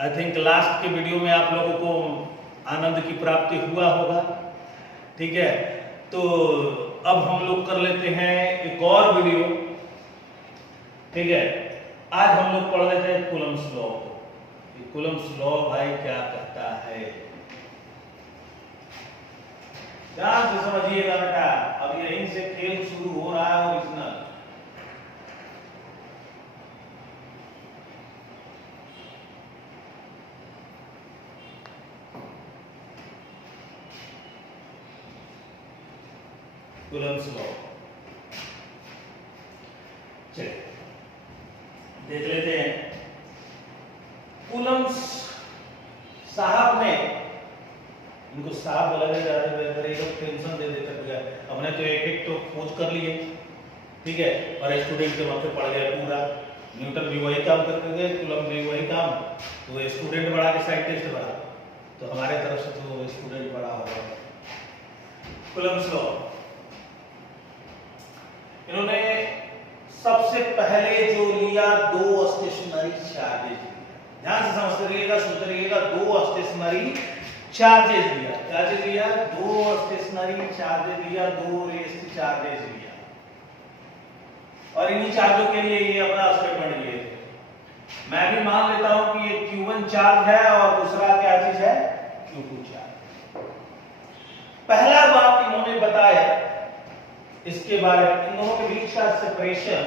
I think last के video में आप लोगों को आनंद की प्राप्ति हुआ होगा। ठीक है, तो अब हम लोग कर लेते हैं एक और वीडियो। ठीक है, आज हम लोग पढ़ लेते हैं कूलम्स लॉ को। कूलम्स लॉ भाई क्या कहता है, ध्यान से समझिएगा बेटा। अब यहीं से खेल शुरू हो रहा है ओरिजिनल। कूलम्स लॉ चलिए देख लेते हैं। कूलम्स साहब ने, इनको साहब बोला ज्यादा बेहतर है, टेंशन दे देते हैं। हमने तो एक एक तो खोज कर लिए, ठीक है, और स्टूडेंट के वक्त पढ़ गया पूरा। न्यूटन भी वही काम करते गए, कूलम भी वही काम। तो स्टूडेंट बढ़ा के साइंटिस्ट बढ़ा, तो हमारे तरफ से तो स्टूडेंट बड़ा होगा। कूलम्स लॉ इन्होंने सबसे पहले जो लिया, दो स्टेशनरी चार्जेज लिया। ध्यान से समझते रहिएगा, सुनते रहिएगा। दो स्टेशनरी चार्जेज लिया। क्या चीज लिया? दो स्टेशनरी चार्जेज लिया, दो रेस्ट चार्जेज लिया। और इन्हीं चार्जों के लिए ये अपना स्टेटमेंट लिए थे। मैं भी मान लेता हूं कि ये Q1 चार्ज है और दूसरा क्या चीज है? Q2 charge. पहला बात इन्होंने बताया इसके बारे में, इन दोनों के बीच का सेपरेशन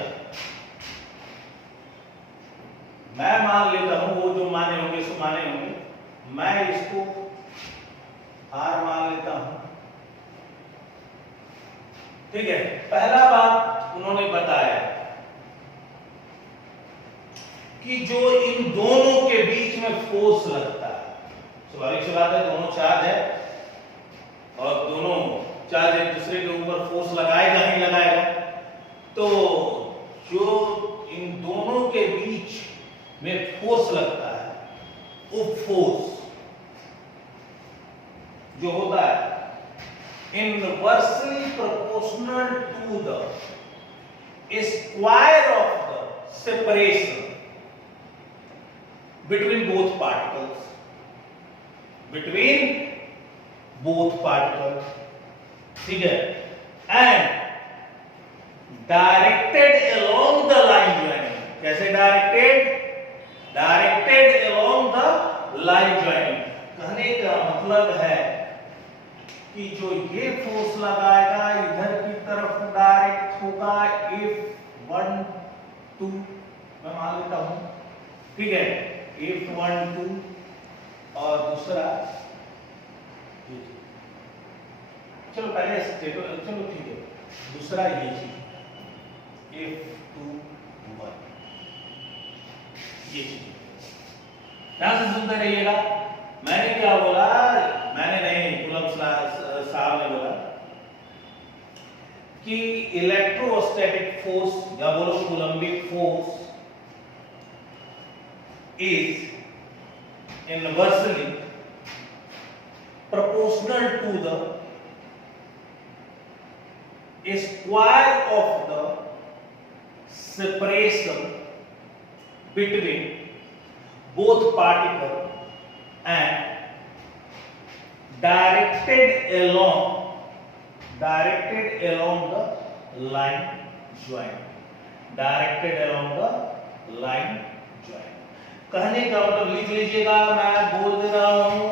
मैं मान लेता हूं, वो जो माने होंगे सो माने होंगे, मैं इसको R मान लेता हूं। ठीक है, पहला बात उन्होंने बताया कि जो इन दोनों के बीच में फोर्स लगता है, स्वाभाविक सी बात है, दोनों चार्ज है और दोनों चार्ज एक दूसरे के ऊपर फोर्स लगाएगा ही लगाएगा। तो जो इन दोनों के बीच में फोर्स लगता है, वो फोर्स जो होता है inversely proportional to the square of the separation between both particles, between both particles. ठीक है, and directed along the line joining. कैसे directed? Directed along the line joining. कहने का मतलब है कि जो ये फोर्स लगाएगा इधर की तरफ डायरेक्ट होगा, F1 2 मैं मान लेता हूं, ठीक है, F1 2, और दूसरा चलो पहले चलो ठीक है, दूसरा ये चीज F2 1, ये चीज ध्यान से सुनते रहिएगा। मैंने क्या बोला? मैंने नहीं, कूलम्स साहब ने बोला कि इलेक्ट्रोस्टैटिक फोर्स या बोलो coulombic force is inversely proportional to the square of the separation between both particle and directed along the line joint, directed along the line joint। कहने का मतलब लिख लीजिएगा, मैं बोल दे रहा हूं,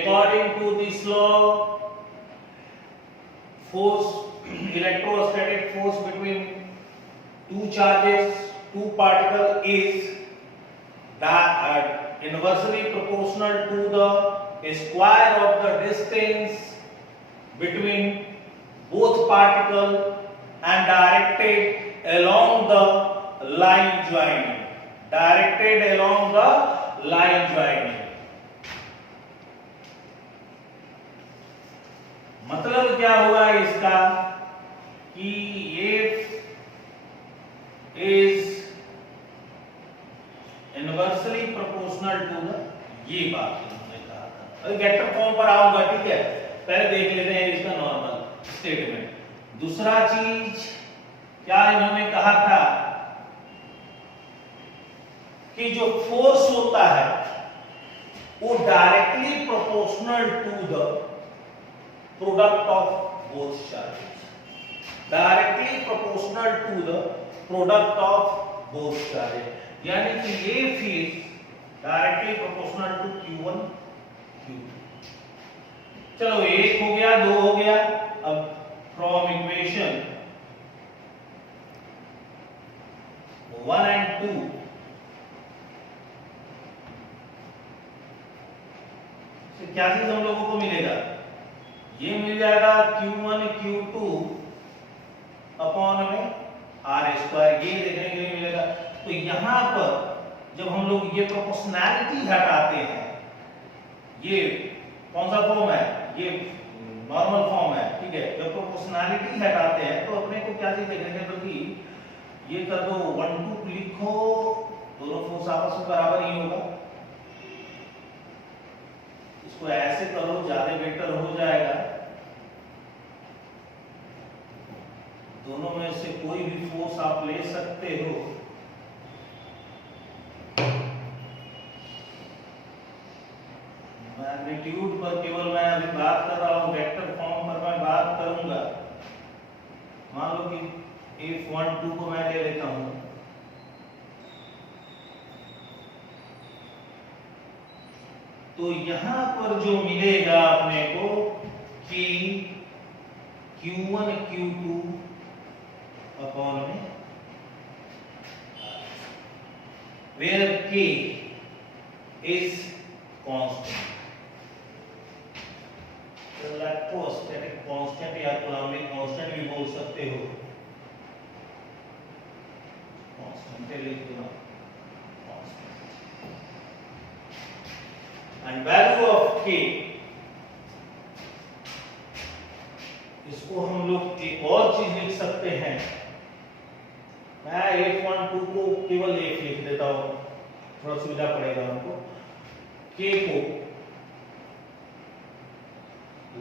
according to this law, force, electrostatic force between two charges, two particles is inversely proportional to the square of the distance between both particles and directed along the line joining, directed along the line joining। मतलब क्या हुआ इसका कि F is inversely proportional to the, ये बात उन्होंने कहा था। अरे वेक्टर फॉर्म पर आऊंगा, ठीक है, पहले देख लेते हैं इसका नॉर्मल स्टेटमेंट। दूसरा चीज क्या इन्होंने कहा था कि जो फोर्स होता है वो directly proportional to the product of both charges, directly proportional to the product of both charges, यानी कि ये field directly proportional to Q1 Q2। चलो एक हो गया, दो हो गया। अब फ्रॉम इक्वेशन 1 and 2 से क्या चीज हम लोगों को मिलेगा? ये मिल जाएगा Q1 Q2 अपॉन में R स्क्वायर, ये देखने के लिए मिलेगा। तो यहां पर जब हम लोग ये प्रोपोर्शनैलिटी हटाते हैं, ये कौन सा फॉर्म है? ये नॉर्मल फॉर्म है, ठीक है। जब प्रोपोर्शनैलिटी हटाते हैं तो अपने को क्या चीज देखने को मिलती? ये कर दो 1 2 लिखो, दोनों फोर्स आपस में बराबर ही होगा। इसको ऐसे करो, ज्यादा बेटर हो जाएगा। दोनों में से कोई भी फोर्स आप ले सकते हो। मैग्नीट्यूड पर केवल मैं अभी बात कर रहा हूं, वेक्टर फॉर्म पर मैं बात करूंगा। मान लो कि F12 को मैं ले लेता हूं, तो यहां पर जो मिलेगा अपने को कि Q1 Q2 अपॉन में where K is constant, electrostatic constant या कूलम्बिक कांस्टेंट भी बोल सकते हो। कांस्टेंट लिख दो, एंड वैल्यू ऑफ K, इसको हम लोग एक और चीज लिख सकते हैं। मैं F12 को केवल एक लिख देता हूं, थोड़ा सुविधा पड़ेगा हमको। K को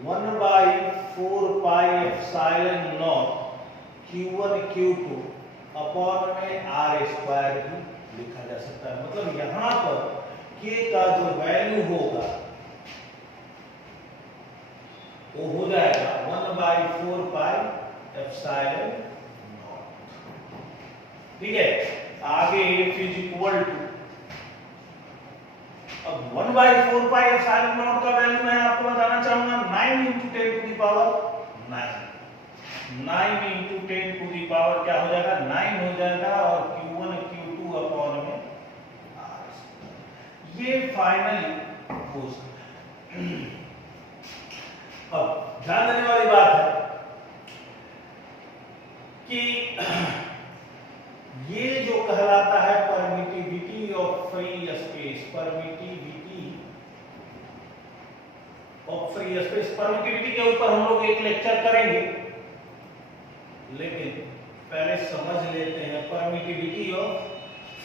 1/4 pi epsilon not Q1 Q2 upon में R स्क्वायर भी लिखा जा सकता है। मतलब यहां पर K का जो वैल्यू होगा वो हो जाएगा 1/4 पाई एप्सिलॉन नॉट, ठीक है। आगे F इज इक्वल टू, अब 1/4 पाई एप्सिलॉन नॉट का वैल्यू मैं आपको बताना चाहूंगा 9 × 10 to the power 9। 9 × 10 to the power क्या हो जाएगा? 9 हो जाएगा, और Q1 Q2 अपॉन में R। ये फाइनली हो सकता। अब ध्यान देने वाली बात है कि ये जो कहलाता है permittivity of free space, permittivity of free space, permittivity के ऊपर हम लोग एक लेक्चर करेंगे, लेकिन पहले समझ लेते हैं परमिटिविटी ऑफ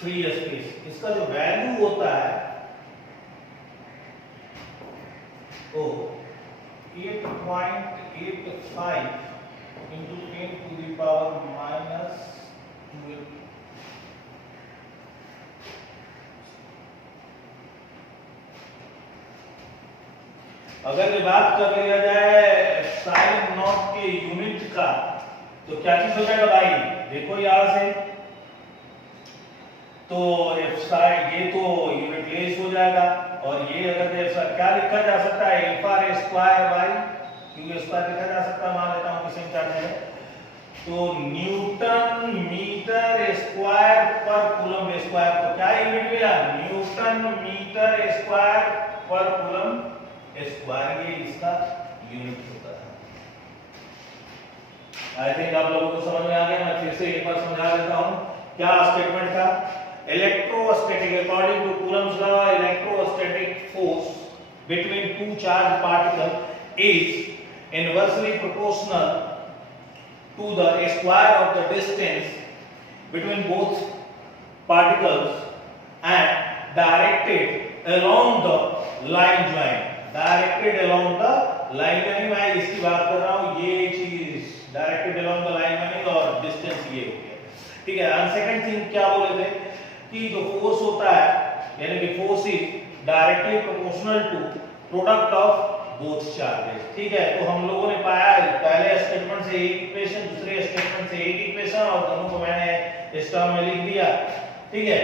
फ्री स्पेस। इसका जो वैल्यू होता है वो 8.85 into 10 to the power minus 12। अगर ये बात कर लिया जाए साइन नॉट के यूनिट का, तो क्या चीज हो जाएगा भाई? देखो यहां से तो एफ साइन, ये तो यूनिट लेस हो जाएगा, और ये अगर क्या लिखा जा सकता है? F(r² बाई Q² लिखा जा सकता है। मान लेता हूं किसी चार्ज है तो न्यूटन मीटर स्क्वायर पर कूलम स्क्वायर। तो क्या यूनिट मिला? न्यूटन मीटर स्क्वायर पर कूलम स्क्वायर, ये इसका यूनिट होता है। आई थिंक आप लोगों को समझ में आ गया। मैं फिर से एक बार समझा देता हूं क्या स्टेटमेंट था। Electrostatic, according to Coulomb's law, electrostatic force between two charged particles is inversely proportional to the square of the distance between both particles and directed along the line joint। directed along the line joint, मैं इसकी बात कर रहा हूं, ये चीज directed along the line joint और distance ये हो गया, ठीक है। एंड सेकंड थिंग क्या बोले थे कि जो फोर्स होता है, यानी कि force is directly proportional to product of both charges. ठीक है, तो हम लोगों ने पाया पहले स्टेटमेंट से एक इक्वेशन, दूसरे स्टेटमेंट से एक इक्वेशन, और दोनों को मैंने इस टर्म में लिख दिया। ठीक है,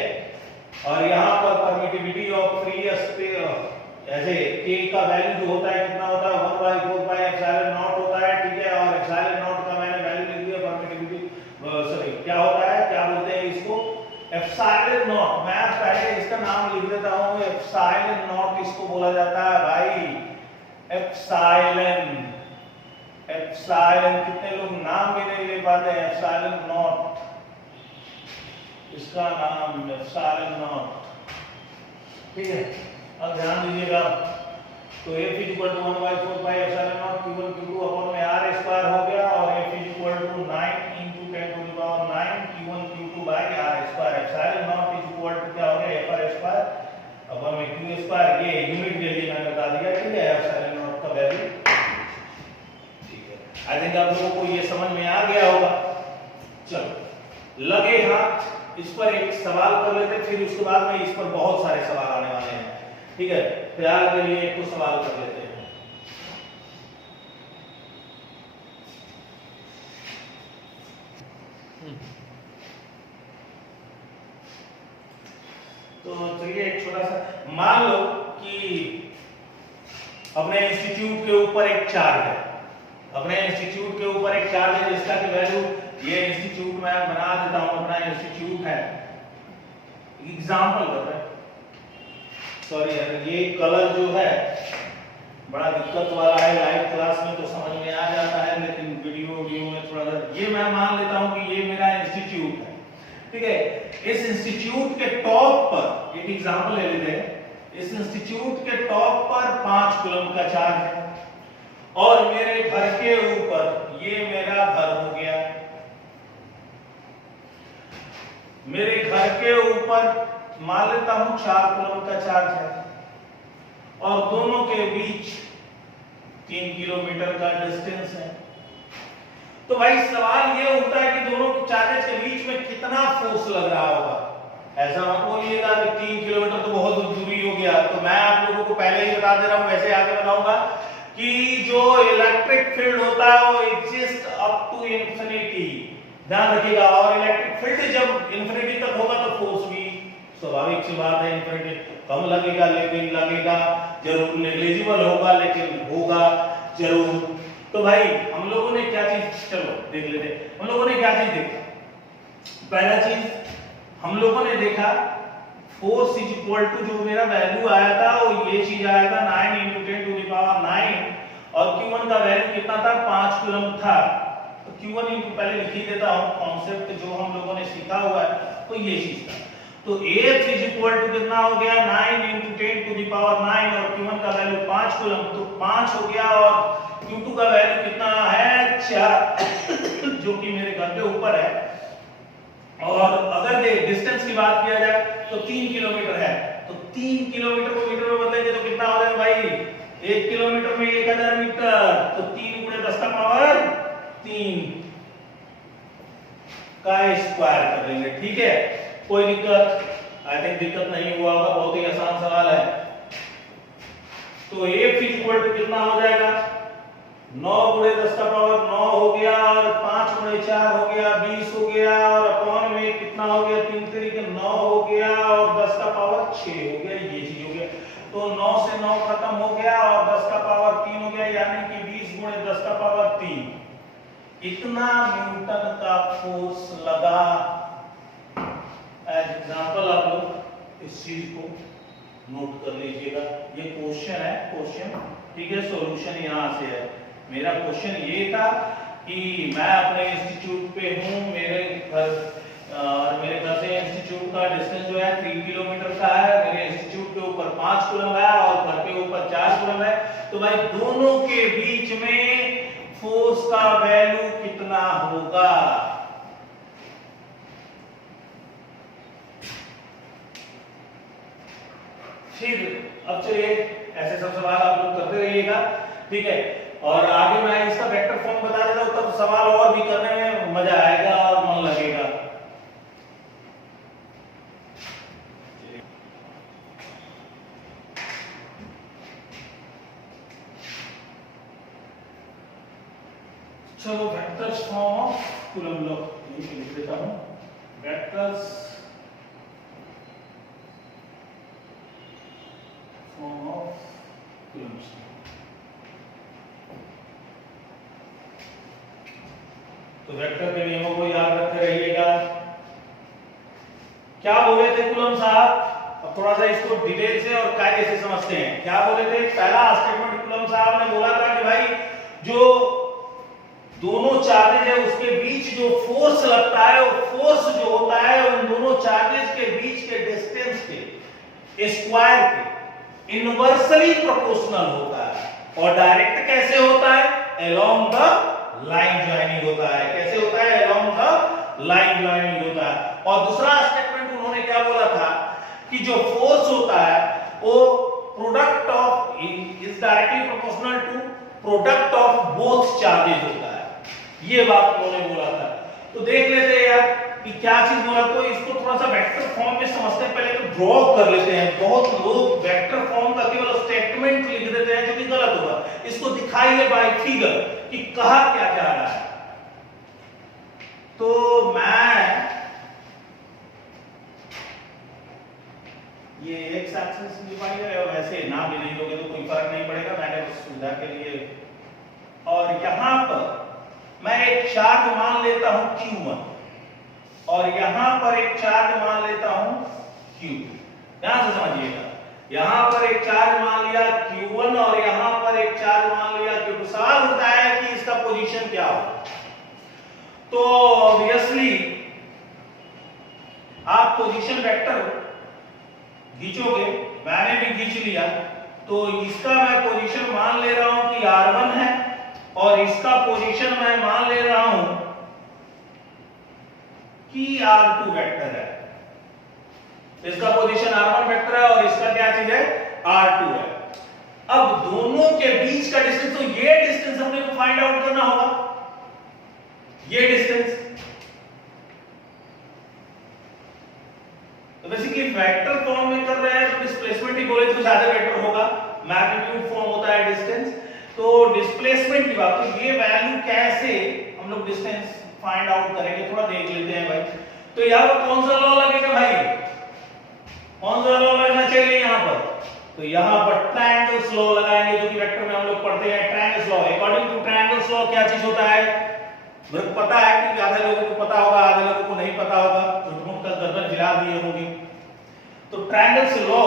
और यहाँ पर परमिटिविटी ऑफ फ्री स्पेस ऐसे k का वैल्यू जो होता है कितना होता है 1/4 पाई एप्सिलॉन नॉट होता है। ठीक है, और एप्सिलॉन नॉट का मैंने वैल्यू लिख दिया परमिटिविटी, सॉरी क्या होता है, क्या बोलते हैं इसको, एप्सिलॉन नॉट। मैं पहले इसका नाम लिख देता हूँ, एप्सिलॉन नॉट इसको बोला जाता है भाई, एप्सिलॉन। एप्सिलॉन कितने लोग नाम भी नहीं ले पाते, एप्सिलॉन नॉट, इसका नाम एप्सिलॉन नॉट। ठीक है, अब ध्यान दीजिएगा, तो f = 1/4 pi epsilon not q1 q2 upon में r स्क्वायर हो गया, और f = 9 × 10⁹ q1 q2 by r square. Epsilon naught क्या हो गया f स्क्वायर अपॉन में q स्क्वायर, ये यूनिट के लिए मैंने बता दिया। ठीक है, एप्सिलॉन नॉट का वैल्यू। ठीक है, आई थिंक आप लोगों को ये समझ में आ गया होगा। चलो लगे हाथ इस पर एक सवाल कर लेते, फिर उसके बाद में इस पर बहुत सारे सवाल आने वाले हैं। ठीक है, फिलहाल के लिए एक सवाल कर लेते हैं। तो चलिए एक छोटा सा, मान लो कि अपने इंस्टीट्यूट के ऊपर एक चार्ज है, अपने इंस्टीट्यूट के ऊपर एक चार्ज है जिसका की वैल्यू, ये इंस्टीट्यूट मैं बना देता हूं, अपना इंस्टीट्यूट है, एग्जांपल कर रहे हैं। सॉरी यार, ये कलर जो है बड़ा दिक्कत वाला है, लाइव क्लास में तो समझ में आ जाता है, लेकिन वीडियो में थोड़ा सा, ये मैं मान लेता हूं कि ये मेरा इंस्टीट्यूट है। ठीक है, इस इंस्टीट्यूट के टॉप पर एक एग्जांपल ले लेते हैं, इस इंस्टीट्यूट के टॉप पर 5 कूलम का चार्ज है, और मेरे घर के ऊपर, ये मेरा घर हो गया, मेरे घर के ऊपर मान लेता हूं 4 कूलम का चार्ज है, और दोनों के बीच 3 किलोमीटर का डिस्टेंस है। तो भाई सवाल ये उठता है कि दोनों चार्जेस के बीच में कितना फोर्स लग रहा होगा। ऐसा मत बोलिएगा कि 3 किलोमीटर तो बहुत दूरी हो गया, तो मैं आप लोगों को पहले ही बता दे रहा हूं, वैसे आगे बताऊंगा कि जो इलेक्ट्रिक फील्ड होता है वो एग्जिस्ट अप टू इंफिनिटी, ध्यान रखिएगा। और इलेक्ट्रिक फील्ड जब इंफिनिटी तक होगा तो फोर्स भी स्वाभाविक सी बात है, इंफिनिटी कम लगेगा, लेकिन लगेगा जरूर, नेग्लिजिबल होगा लेकिन होगा जरूर। तो भाई हम लोगों ने क्या चीज, चलो देख लेते हैं, हम लोगों ने क्या चीज देखा। पहला चीज हम लोगों ने देखा फोर्स इज इक्वल टू, जो मेरा वैल्यू आया था वो ये चीज आया था 9 × 10⁹, और q1 का वैल्यू कितना था, 5 कूलम था। तो q1 पहले लिख ही देता हूं, कॉन्सेप्ट जो हम लोगों ने सीखा हुआ है तो ये चीज था। तो F इज इक्वल टू कितना हो गया, 9 × 10⁹, और q1 का वैल्यू 5 कूलम, तो 5 हो गया, और q2 का वैल्यू कितना है, 4 जो कि मेरे घर के ऊपर है। और अगर डिस्टेंस की बात किया जाए तो 3 किलोमीटर है, तो 3 किलोमीटर को मीटर में बदलेंगे तो कितना हो जाएगा भाई, 1 किलोमीटर में 1000 मीटर, तो 3 × 10⁻³ का स्क्वायर कर लेंगे। ठीक है, कोई दिक्कत, आई थिंक दिक्कत नहीं हुआ होगा, बहुत ही आसान सवाल है। तो F इक्वल टू कितना हो जाएगा, 9 × 10⁻⁹ हो गया, और 5 × 4 हो गया, 20 हो गया, और अपॉन में कितना हो गया, 3 × 3 9 हो गया, और 10⁻6 हो गया, ये चीज हो गया। तो 9 से 9 खत्म हो गया, और 10⁻3 हो गया, यानी कि 20 × 10⁻3 इतना न्यूटन का फोर्स लगा। एज एग्जांपल आप लोग इस चीज को नोट कर लीजिएगा, ये क्वेश्चन है, क्वेश्चन, ठीक है, सॉल्यूशन यहां से है। मेरा क्वेश्चन ये था कि मैं अपने इंस्टीट्यूट पे हूँ, मेरे घर से इंस्टीट्यूट का डिस्टेंस जो है 3 किलोमीटर का है, मेरे इंस्टीट्यूट के ऊपर 5 कूलम है और घर के ऊपर 4 कूलम है। तो भाई दोनों के बीच में फोर्स का वैल्यू कितना होगा। फिर अब चलिए ऐसे सब सवाल आप लोग करते रहिएगा, ठीक है। और आगे मैं इसका वेक्टर फॉर्म बता देता हूं, तब सवाल और भी करने में मजा आएगा और मन लगेगा। चलो vectors form of coulomb law ये लिख देता हूं, vectors form of coulomb law. तो वेक्टर के नियमों को याद रखते रहिएगा। क्या बोले थे कूलम्ब साहब, अब थोड़ा सा इसको डिटेल से और कायदे से समझते हैं। क्या बोले थे, पहला स्टेटमेंट कूलम्ब साहब ने बोला था कि भाई जो दोनों चार्जेज है उसके बीच जो फोर्स लगता है, वो फोर्स जो होता है उन दोनों चार्जेस के बीच के डिस्टेंस के स्क्वायर के इनवर्सली प्रोपोर्शनल होता है। और डायरेक्ट कैसे होता है, अलोंग द लाइन ज्वाइनिंग होता है। कैसे होता है, अलोंग द लाइन ज्वाइनिंग होता है। और दूसरा स्टेटमेंट उन्होंने क्या बोला था कि जो फोर्स होता है वो product of is directly proportional to product of both charges होता है। ये बात उन्होंने बोला था। तो देख लेते हैं यार कि क्या चीज बोला। तो इसको थोड़ा सा वेक्टर फॉर्म में समझते हैं, पहले तो ड्रॉ कर लेते हैं। बहुत लोग वेक्टर फॉर्म का केवल स्टेटमेंट लिख देते हैं जो कि गलत होगा। इसको दिखाइए बाय फिगर कि कहा क्या जा रहा है। तो मैं ये एक्स एक्सिस दिखाइए, और वैसे ना भी नहीं लोगे तो कोई फर्क नहीं पड़ेगा, मैंने बस सुविधा के लिए। और यहां पर मैं एक चार्ज मान लेता हूं Q1 और यहां पर एक चार्ज मान लेता हूं Q। ध्यान से समझिएगा, यहां पर एक चार्ज मान लिया Q1 और यहां पर एक चार्ज मान लिया Q2। सवाल होता है कि इसका पोजीशन क्या हो। तो ऑब्वियसली आप पोजीशन वेक्टर खींचोगे, मैंने भी खींच लिया। तो इसका मैं पोजीशन मान ले रहा हूं कि R1 है और इसका पोजीशन मैं मान ले रहा हूं कि R2 वेक्टर है। इसका पोजीशन R1 वेक्टर है और इसका क्या चीज है, R2 है। अब दोनों के बीच का डिस्टेंस, तो ये डिस्टेंस हमने को फाइंड आउट करना होगा, ये डिस्टेंस। तो बेसिकली वेक्टर फॉर्म में कर रहे हैं तो डिस्प्लेसमेंट ही बोले तो ज्यादा बेटर होगा। मैग्नीट्यूड फॉर्म होता है डिस्टेंस, तो डिस्प्लेसमेंट की बात। तो ये वैल्यू कैसे हम लोग डिस्टेंस फाइंड आउट करेंगे, थोड़ा देख लेते हैं भाई। तो यहां पर कौन सा लॉ लगेगा भाई, कौन सा लॉ लगना चाहिए यहां पर। तो यहां पर ट्रायंगल्स लॉ लगाएंगे, जो कि वेक्टर में हम लोग पढ़ते हैं triangles law. According two triangles law क्या चीज होता है, मुझे पता है कि आधे लोगों को पता होगा, आधे लोगों को नहीं पता होगा, झूठ का गर्दन हिला दिए होंगे। तो ट्रायंगल्स लॉ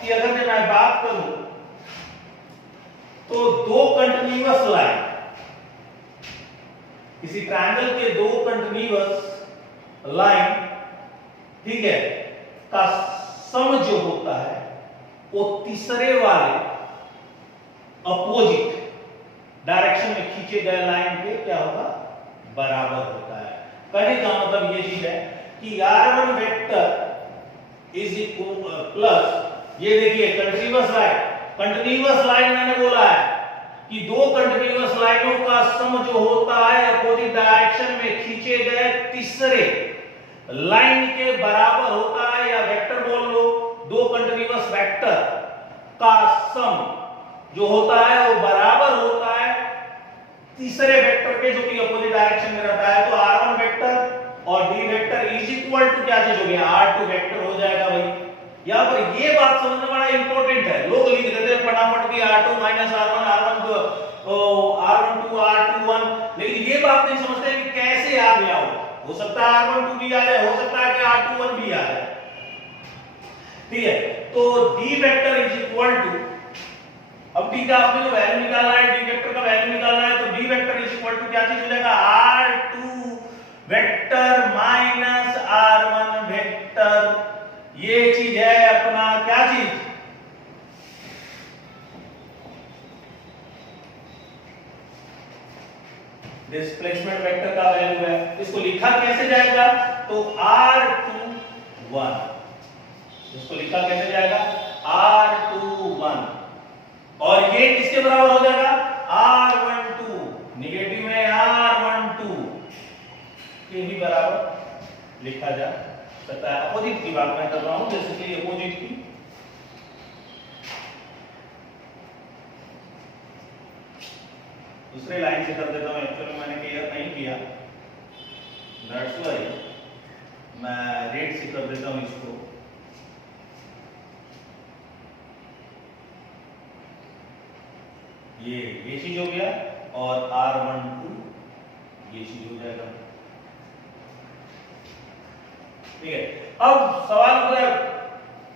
की अगर मैं बात करूं तो दो कंटिन्यूअस लाइन, किसी ट्रायंगल के दो कंटिन्यूअस लाइन, ठीक है, का सम जो होता है वो तीसरे वाले अपोजिट डायरेक्शन में खींचे गए लाइन के क्या होगा, बराबर होता है। कहने का मतलब ये चीज है कि R1 vector is equal plus, ये देखिए कंटिन्यूअस लाइन मैंने बोला है कि दो कंटिन्यूअस लाइनों का सम जो होता है अपोजिट डायरेक्शन में खींचे गए तीसरे लाइन के बराबर होता है, या वेक्टर बोल लो, दो कंटिन्यूअस वेक्टर का सम जो होता है वो बराबर होता है तीसरे वेक्टर के जो कि अपोजिट डायरेक्शन में रहता है। तो R1 वेक्टर और D vector is equal to क्या चीज हो गया, R2 वेक्टर हो जाएगा भाई। यहां पर ये बात समझना बड़ा इंपॉर्टेंट है। लोग लिख देते हैं फटाफट कि R2 R1 R1 R12 R21, लेकिन ये बात नहीं समझते कि कैसे आ गया हो सकता है R12 भी आ जाए, हो सकता है कि R21 भी आ जाए, ठीक है। तो D vector is equal to, अब D का आपने जो वैल्यू निकालना है, D वेक्टर का वैल्यू निकालना है, तो D vector is equal to क्या चीज हो जाएगा, R2 vector minus R1 vector. ये चीज है अपना क्या चीज, डिस्प्लेसमेंट वेक्टर का वैल्यू है। इसको लिखा कैसे जाएगा, तो R21, इसको लिखा कैसे जाएगा, R21, और ये किसके बराबर हो जाएगा, R12, नेगेटिव में R12 के ही बराबर लिखा जा सकता है। अपोजिट की बात मैं कर रहा हूं, जैसे कि अपोजिट की, दूसरे लाइन से कर देता हूँ, एक्चुअली मैंने क्लियर नहीं किया, दैट्स व्हाई मैं रेड से कर देता हूँ इसको। ये चीज हो गया और R12 ये चीज हो जाएगा। ठीक है, अब सवाल होता है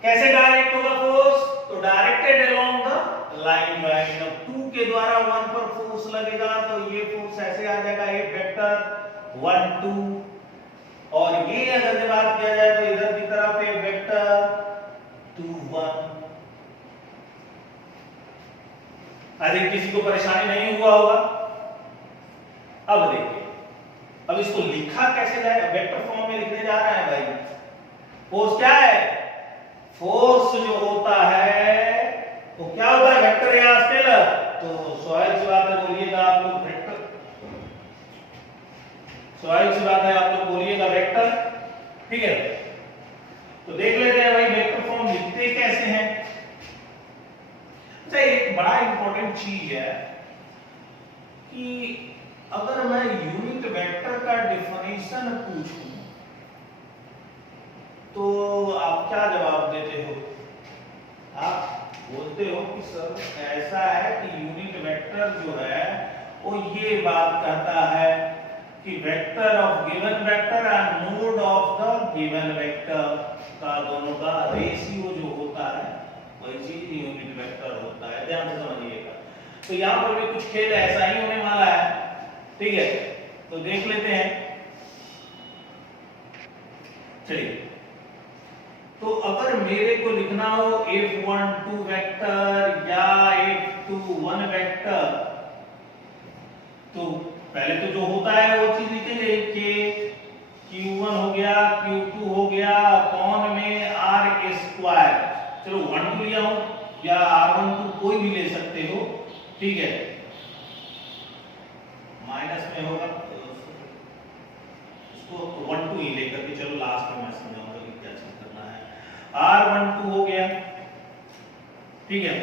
कैसे डायरेक्ट होगा फोर्स, तो directed along the line joining. अब 2 के द्वारा 1 पर फोर्स लगेगा तो ये फोर्स ऐसे आ जाएगा, ये वेक्टर 1 2, और ये अगर जब बात किया जाए तो इधर की तरफ एक वेक्टर 2 1। अरे किसी को परेशानी नहीं हुआ होगा। अब देखिए, अब इसको लिखा कैसे जाए, वेक्टर फॉर्म में लिखने जा रहा है भाई। फोर्स क्या है, फोर्स जो होता है वो क्या होता है, वेक्टर या स्केलर। तो स्वाभाविक सी बात है बोलिएगा आप लोग वेक्टर, स्वाभाविक सी बात है आप लोग बोलिएगा वेक्टर। ठीक है, तो देख लेते हैं भाई वेक्टर फॉर्म लिखते कैसे हैं। अच्छा, एक बड़ा इंपॉर्टेंट चीज है कि अगर मैं यूनिट वेक्टर का डेफिनेशन पूछूं तो आप क्या जवाब देते हो, आप बोलते हो कि सर ऐसा है कि यूनिट वेक्टर जो है वो ये बात कहता है कि vector of given vector and node of the given vector का दोनों का रेशियो जो होता है वही चीज यूनिट वेक्टर होता है। ध्यान से समझिएगा। तो यहाँ पर भी कुछ खेल ऐसा ही होने वाला है। ठीक है, तो देख लेते हैं। चलिए, तो अगर मेरे को लिखना हो F12 वेक्टर या F21 वेक्टर, तो पहले तो जो होता है वो चीज लिखेंगे कि Q1 हो गया, Q2 हो गया, अपॉन में R स्क्वायर। चलो 1 2 लिया हूं या R12 कोई भी ले सकते हो। ठीक है, माइनस में होगा तो इसको 1 2 ही लेकर के चलो, लास्ट में मैं समझाऊंगा कि क्या चीज करना है। R12 हो गया, ठीक है,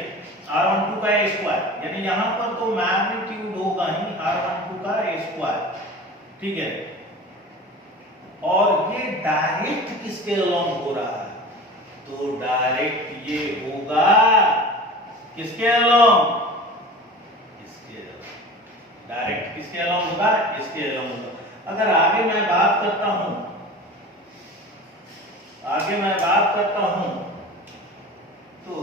R12 का स्क्वायर, यानी यहां पर तो मैग्नीट्यूड होगा ही R12 का स्क्वायर। ठीक है, और ये डायरेक्ट किसके अलोंग हो रहा है, तो डायरेक्ट ये होगा किसके अलोंग, इसके अलोंग। डायरेक्ट किसके अलोंग होगा, इसके अलोंग होगा। अगर आगे मैं बात करता हूं, आगे मैं बात करता हूं तो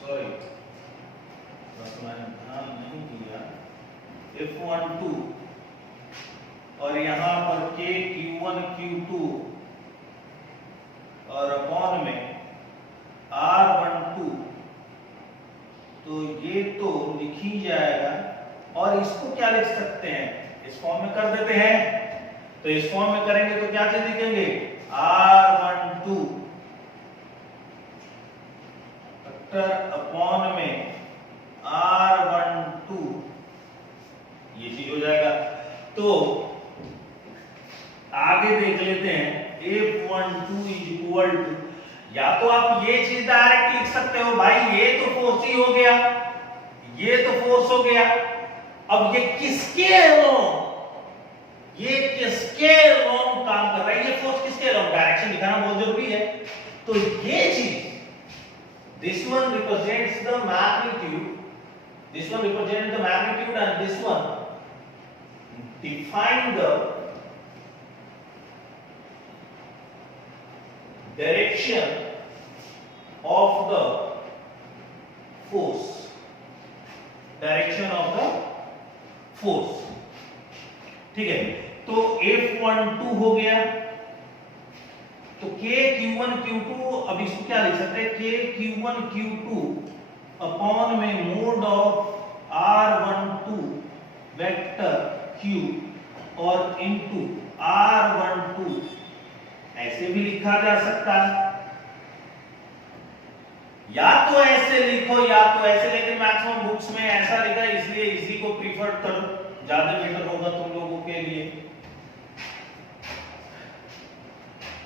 सॉरी बस मैंने ध्यान नहीं दिया, F12 और यहां पर K Q1 Q2 और अपॉन में R12, तो ये तो लिख ही जाएगा। और इसको क्या लिख सकते हैं, इस फॉर्म में कर देते हैं। तो इस फॉर्म में करेंगे तो क्या चीज लिखेंगे, R12 वेक्टर अपॉन में R12, ये चीज हो जाएगा। तो आगे देख लेते हैं, F12 इक्वल टू, या तो आप ये चीज डायरेक्ट लिख सकते हो भाई, ये तो फोर्स ही हो गया, ये तो फोर्स हो गया। अब ये किसके अलोंग, ये किसके अलोंग काम कर रहा है, ये फोर्स किसके अलोंग, डायरेक्शन दिखाना बहुत जरूरी है। तो ये चीज, this one represents the magnitude, this one represents the magnitude and this one define the direction of the force, direction of the force। ठीक है, तो F12 हो गया, तो K Q1 Q2, अब इसको क्या लिख सकते हैं, K Q1 Q2 अपॉन में mode of R12 vector Q और इनटू R12, ऐसे भी लिखा जा सकता है, या तो ऐसे लिखो या तो ऐसे, लेकिन मैक्सिमम बुक्स में ऐसा लिखा है इसलिए इसी को प्रीफर करो, ज्यादा बेटर होगा तुम लोगों के लिए।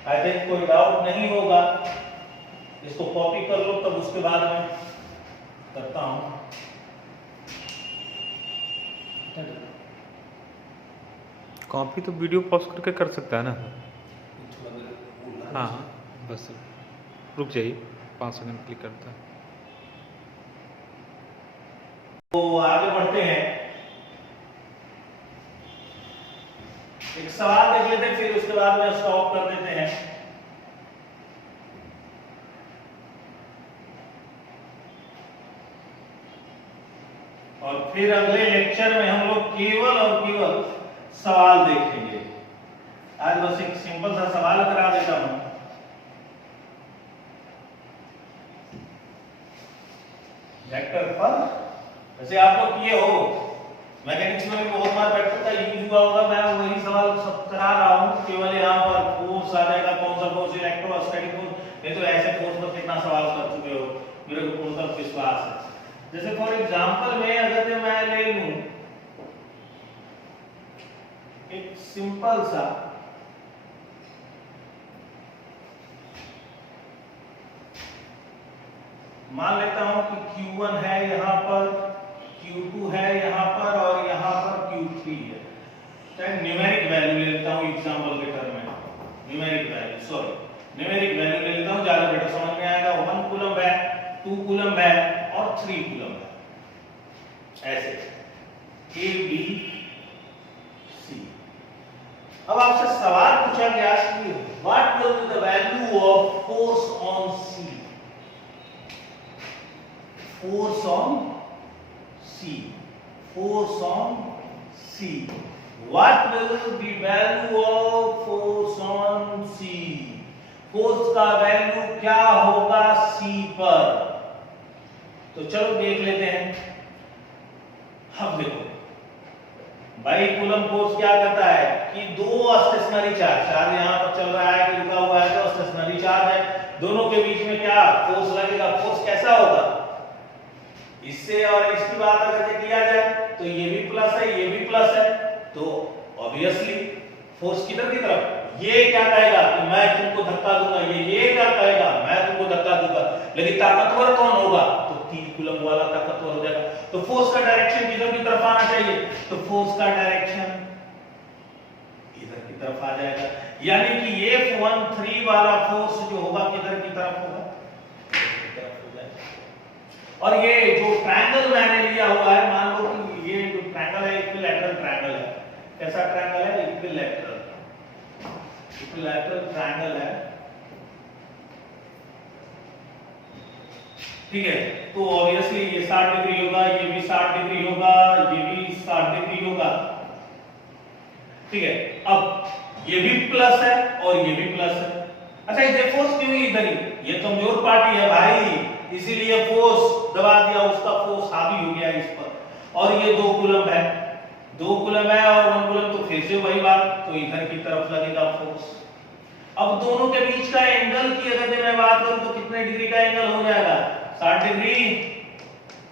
आई थिंक कोई डाउट नहीं होगा, इसको कॉपी कर लो, तब उसके बाद में करता हूं। कॉपी तो वीडियो पॉज करके कर सकता है ना। थोड़ा देर हाँ बस रुक जाइए 5 सेकंड क्लिक करता है। तो आगे बढ़ते हैं, एक सवाल देख लेते हैं, फिर उसके बाद में स्टॉप कर देते हैं। और फिर अगले लेक्चर में हम लोग केवल और केवल सवाल देखेंगे। आज बस एक सिंपल सा सवाल करा देता हूं। वेक्टर पर जैसे आप लोग किए हो, मैकेनिक्स में भी बहुत बार वेक्टर का यूज हुआ होगा, मैं वही सवाल सब करा रहा हूं। केवल यहां पर फोर्स आ जाएगा, कौन सा फोर्स, इलेक्ट्रोस्टैटिक फोर्स, ये तो ऐसे फोर्स पर कितना सवाल कर चुके हो, मेरे को पूर्ण विश्वास है। जैसे फॉर एग्जांपल में अगर मैं ले लूं एक सिंपल सा मान लेता हूं कि Q1 है यहां पर, Q2 है यहां पर और यहां पर Q3 है। चाहे न्यूमेरिक वैल्यू ले लेता हूं एग्जांपल के टर्म में, न्यूमेरिक वैल्यू ले लेता हूं, ज्यादा बेटर समझ में आएगा। 1 कूलम है, 2 कूलम है और 3 कूलम है, ऐसे A B C। अब आपसे सवाल पूछा गया कि what will be the value of force on C, force on C, force on C, what will be value of force on C, force का वैल्यू क्या होगा C पर। तो चलो देख लेते हैं। अब देखो बाई कूलम फोर्स क्या करता है कि दो स्टेशनरी चार्ज यहां पर चल रहा है कि रुका हुआ है, तो स्टेशनरी चार्ज है, दोनों के बीच में क्या फोर्स लगेगा, फोर्स कैसा होगा, इससे और इसकी बात अगर किया जाए तो ये भी प्लस है, ये भी प्लस है, तो ऑब्वियसली फोर्स किधर की तरफ, ये क्या कहेगा कि मैं तुमको धक्का दूंगा, ये क्या कहेगा मैं तुमको धक्का दूंगा, लेकिन ताकतवर कौन होगा, तो 3 कूलम वाला ताकतवर हो जाएगा। तो फोर्स का डायरेक्शन किधर की तरफ आना चाहिए, तो फोर्स का डायरेक्शन इधर की तरफ आ जाएगा, यानी कि F13 वाला फोर्स जो होगा किधर की तरफ होगा, और ये जो ट्रायंगल मैंने लिया हुआ है, मान लो कि ये जो ट्रायंगल है इक्विलैटरल ट्रायंगल है, कैसा ट्रायंगल है, इक्विलैटरल ट्रायंगल है, ठीक है। तो ऑब्वियसली ये 60 डिग्री होगा, ये भी 60 डिग्री होगा, ये भी 60 डिग्री होगा, ठीक है। अब ये भी प्लस है और ये भी प्लस है। अच्छा ये फोर्स क्यों इधर ही, ये कमजोर पार्टी है भाई, इसीलिए फोर्स दबा दिया, उसका फोर्स हावी हो गया इस पर। और ये 2 कूलम है, 2 कूलम है और 1 कूलम, तो फिर से वही बात, तो इधर की तरफ लगेगा फोर्स। अब दोनों के बीच का एंगल की अगर मैं बात करूं तो कितने डिग्री का एंगल हो जाएगा, 60 डिग्री,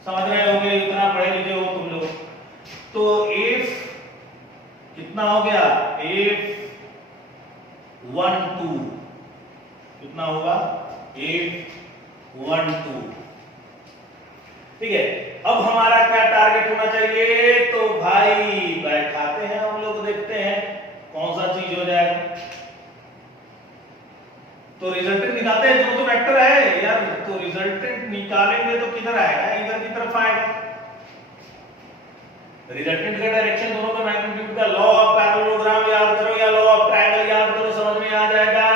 समझ रहे होगे, इतना पढ़े लिखे हो तुम लोग। तो F कितना हो गया, F12 कितना होगा, F12, ठीक है। अब हमारा क्या टारगेट होना चाहिए, तो भाई बैठाते हैं हम लोग, देखते हैं कौन सा चीज हो जाएगा। तो रिजल्टेंट निकालते हैं, जो तो वेक्टर है यार, तो रिजल्टेंट निकालेंगे तो किधर आएगा, इधर की तरफ आएगा। रिजल्टेंट का डायरेक्शन, दोनों का मैग्नीट्यूड का लॉ ऑफ पैरेललोग्राम याद करो या लॉ ऑफ ट्रायंगल याद करो, समझ में आ जाएगा।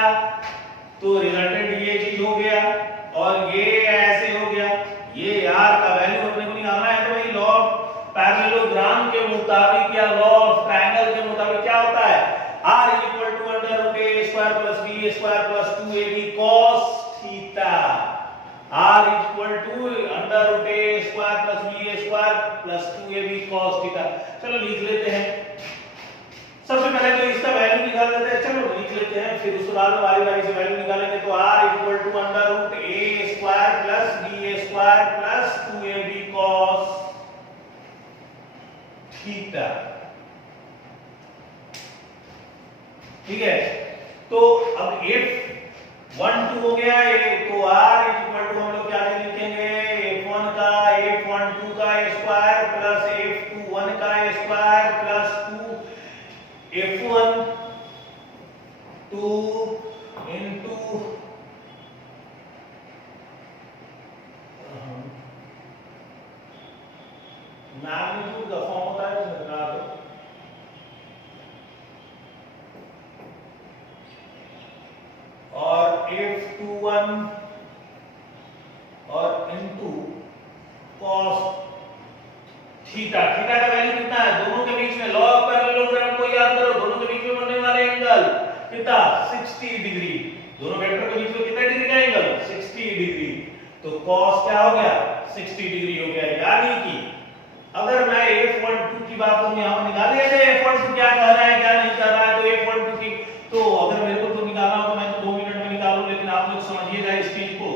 तो रिजल्टेंट ये चीज हो गया और ये ऐसे हो गया, ये r का वैल्यू अपने को निकालना है, तो भाई लॉ ऑफ पैरेललोग्राम के मुताबिक या लॉ ऑफ ट्रायंगल के मुताबिक क्या होता है, r equal to under root a square plus b square plus 2ab cos theta, r equal to under root a square plus b square plus 2ab cos theta. चलो लिख लेते हैं, सबसे पहले तो इसका वैल्यू निकाल लेते हैं, चलो लिख लेते हैं, फिर उसके बाद में बारी बारी से वैल्यू निकालेंगे। तो r equal to under root a square plus b square plus 2ab cos theta, ठीक है। तो अब F12 हो गया, तो r इक्वल टू हम लोग क्या लिखेंगे, F1 का 2 into मैग्नीट्यूड का फॉर्म होता है इसमें बता दो, और F21 और इनटू cos थीटा। थीटा का वैल्यू कितना है? दोनों के बीच में लॉग पैरेललोग्राम को याद करो, दोनों के बीच में बनने वाले एंगल कितना? 60 डिग्री। दोनों वेक्टर के बीच में कितने डिग्री का एंगल? 60 डिग्री। तो cos क्या हो गया? 60 डिग्री हो गया। यानी कि अगर मैं F12 की बात करूं, यहां पर निकाल लिया जाए F12 क्या कह रहा है क्या नहीं कह रहा है। तो F12 की तो अगर मेरे को तो निकालना हो तो मैं तो 2 मिनट में निकालूं, लेकिन आप लोग समझिएगा इस चीज को।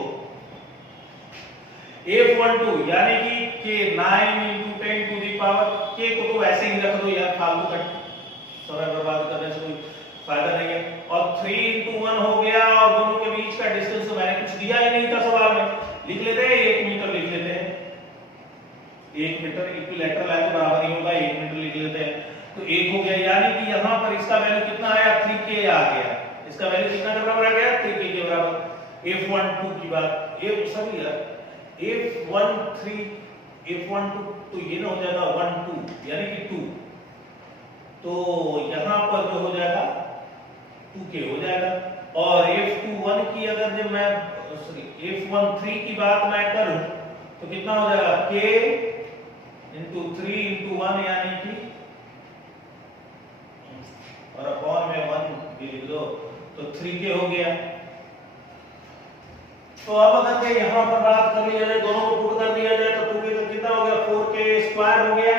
F12 यानी कि के 9 into 10 to the power, के को तो ऐसे ही रख दो यार, फालतू का समय बर्बाद करने से कोई फायदा नहीं है। और 3 into 1 हो गया, और दोनों के बीच का डिस्टेंस तो मैंने कुछ दिया ही नहीं था सवाल में। लिख लेते हैं 1 मीटर, लिख लेते हैं 1 मीटर। इक्विलैटरल है तो बराबर ही होगा, 1 मीटर लिख लेते हैं। तो 1 हो गया, यानी कि यहां पर इसका वैल्यू कितना आया? 3k आ गया। इसका वैल्यू कितना के बराबर आ गया? 3k के बराबर। F12 की बात, ये सभी यार F12 तो ये ना हो जाएगा 1 2 यानी कि 2, तो यहां पर जो हो जाएगा 2k हो जाएगा। और F21 की अगर जब मैं F13 की बात मैं करूं तो कितना हो जाएगा? k into 3 into 1 यानी कि, और अपॉन में 1 भी लिख दो, तो 3k हो गया। तो अब अगर के यहां पर बात कर लिया जाए, दोनों को पुट कर दिया जाए, तो 2k का कितना हो गया? 4k स्क्वायर हो गया,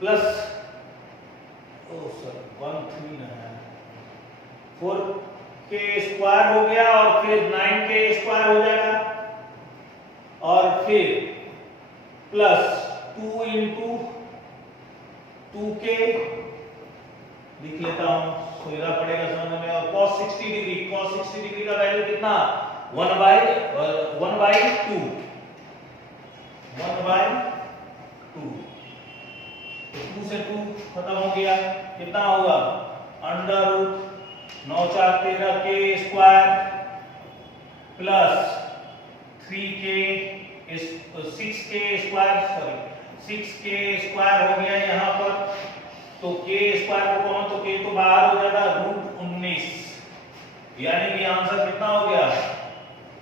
प्लस 13 है, 4k स्क्वायर हो गया, और फिर 9k स्क्वायर हो जाएगा, और फिर प्लस 2 into 2k लिख लेता हूं, सुविधा पड़ेगा समझने में। और cos 60 डिग्री का वैल्यू कितना? 1/2 तो 2 से 2 खत्म हो गया, कितना होगा? Under root 9 4 13 k square plus 3k 6k square, sorry 6k square हो गया यहां पर। तो k स्क्वायर को कौन, तो k तो बाहर हो जाएगा, √19, यानी कि आंसर कितना हो गया?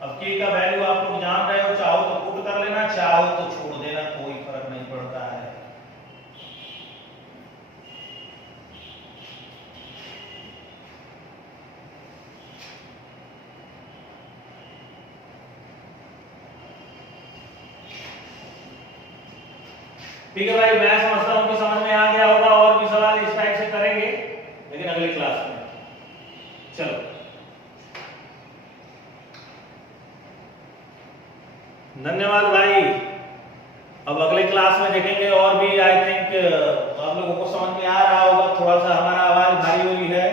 अब k का वैल्यू आप लोग जान रहे हो, चाहो तो पुट कर लेना, चाहो तो छोड़ देना, कोई फर्क नहीं पड़ता है। ठीक है भाई, मैं समझता हूं कि समझ में आ गया होगा। और भी सवाल इस टाइप से करेंगे, लेकिन अगली क्लास में। चलो, धन्यवाद भाई। अब अगले क्लास में देखेंगे, और भी आई थिंक आप लोगों को समझ में आ रहा होगा। थोड़ा सा हमारा आवाज भारी हो रही है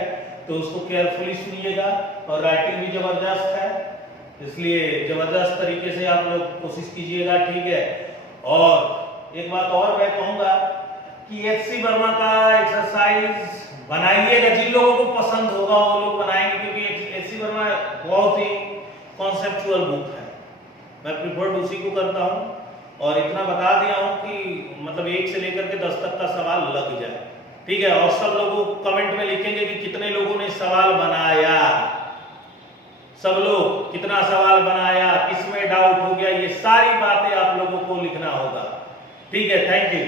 तो उसको केयरफुली सुनिएगा, और राइटिंग भी जबरदस्त है, इसलिए जबरदस्त तरीके से आप लोग कोशिश कीजिएगा, ठीक है। और एक बात और मैं कहूंगा कि एचसी वर्मा का एक्सरसाइज बनाइएगा, जिन लोगों को पसंद होगा वो लोग बनाएंगे, क्योंकि एचसी वर्मा बहुत ही कॉन्सेप्चुअल बुक है, मैं प्रिफर्ड उसी को करता हूं। और इतना बता दिया हूं कि मतलब 1 से लेकर के 10 तक का सवाल लग जाए, ठीक है। और सब लोगों कमेंट में लिखेंगे कि कितने लोगों ने सवाल बनाया, सब लोग कितना सवाल बनाया, किसमें डाउट हो गया, ये सारी बातें आप लोगों को लिखना होगा, ठीक है। Thank you.